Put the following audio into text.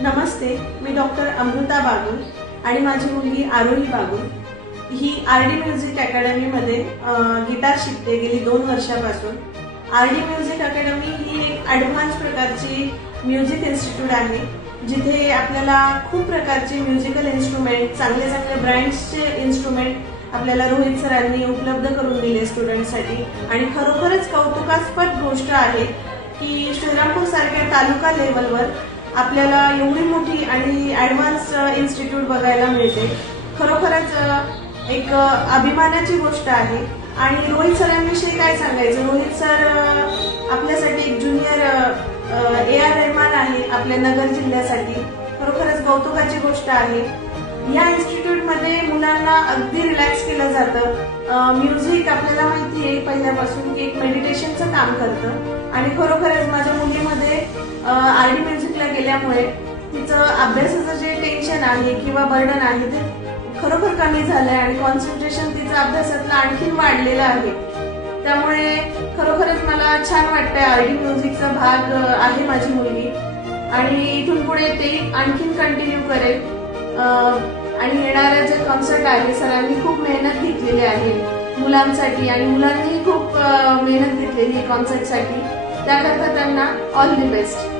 नमस्ते, मी doctor Amruta Bagul आणि माझी मुलगी आरोही बागुल ही आरडी म्युझिक अकॅडमी मध्ये गिटार शिकते गेली 2 वर्षापासून। आरडी म्युझिक अकॅडमी ही एक ॲडव्हान्स प्रकारची म्युझिक इन्स्टिट्यूट आहे, जिथे आपल्याला खूप प्रकारचे म्युझिकल इन्स्ट्रुमेंट, चांगले चांगले ब्रँड्सचे इन्स्ट्रुमेंट आपल्याला रोहित सरांनी उपलब्ध करून दिले स्टुडंटसाठी। आणि खरोखरच कौतुकास्पद गोष्ट आहे की श्रीरामपूर सारख्या तालुका लेवलवर आपल्याला एवढी मोठी आणि ॲडव्हान्स इन्स्टिट्यूट बघायला मिळते। खरोखरच एक अभिमानाची गोष्ट आहे। आणि रोहित सरांविषयी काय सांगायचं, रोहित सर आपल्यासाठी एक ज्युनियर AR रहमान आहे आपल्या नगर जिल्ह्यासाठी। खरोखरच कौतुकाची गोष्ट आहे। या इन्स्टिट्यूट मध्ये मुलांना अगदी रिलॅक्स केलं जातं। म्युझिक आपल्याला माहिती आहे पहिल्यापासून की एक मेडिटेशनचं काम करतं आणि खरोखरच माझ्या मुलीमध्ये आरडी म्युझिकला गेल्यामुळे तिचं अभ्यासाचं जे टेन्शन आहे किंवा बर्डन आहे ते खरोखर कमी झालंय आणि कॉन्सन्ट्रेशन तिचं अभ्यासातलं आणखीन वाढलेलं आहे। त्यामुळे खरोखरच मला छान वाटतंय, आरडी म्युझिकचा भाग आहे माझी मुलगी आणि इथून पुढे ते आणखीन कंटिन्यू करेल। आणि येणारे जे कॉन्सर्ट आहे, सरांनी खूप मेहनत घेतलेली आहे मुलांसाठी आणि मुलांनीही खूप मेहनत घेतलेली आहे कॉन्सर्टसाठी। त्याकरता त्यांना ऑल दी बेस्ट।